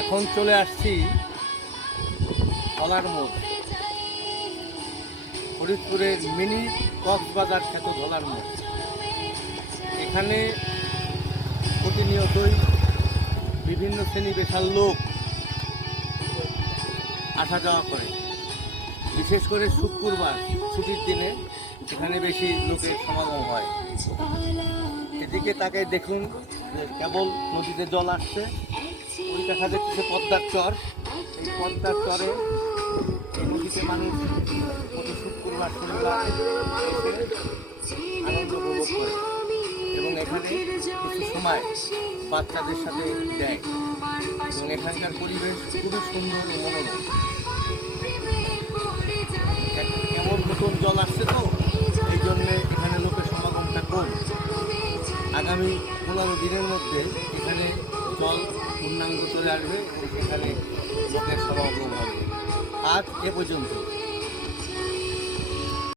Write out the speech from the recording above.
এখন চলে আসছি ধলার মোড়। ফরিদপুরের মিনি কক্সবাজার খ্যাত ধলার মোড়। এখানে প্রতিনিয়তই বিভিন্ন শ্রেণি পেশার লোক আসা যাওয়া করে। বিশেষ করে শুক্রবার ছুটির দিনে এখানে বেশি লোকের সমাগম হয়। এদিকে তাকে দেখুন যে কেবল নদীতে জল আসছে। ওই দেখা যাচ্ছে পদ্মার চর। এই পদ্মার চরে এই নদীতে মানুষ প্রতি শুক্রবার, শনিবার আনন্দ উপভোগ করে। এবং এখানে কিছু সময় বাচ্চাদের সাথে দেয়। এবং এখানকার পরিবেশ খুবই সুন্দর ও মনোরম। কেমন নতুন জল আসছে তো, এই জন্যে এখানে লোকের সমাগমটা কম। আগামী পনেরো দিনের মধ্যে এখানে জল পূর্ণাঙ্গ চলে আসবে এবং সেখানে লোকের সমাগম হবে। আজ এ পর্যন্ত।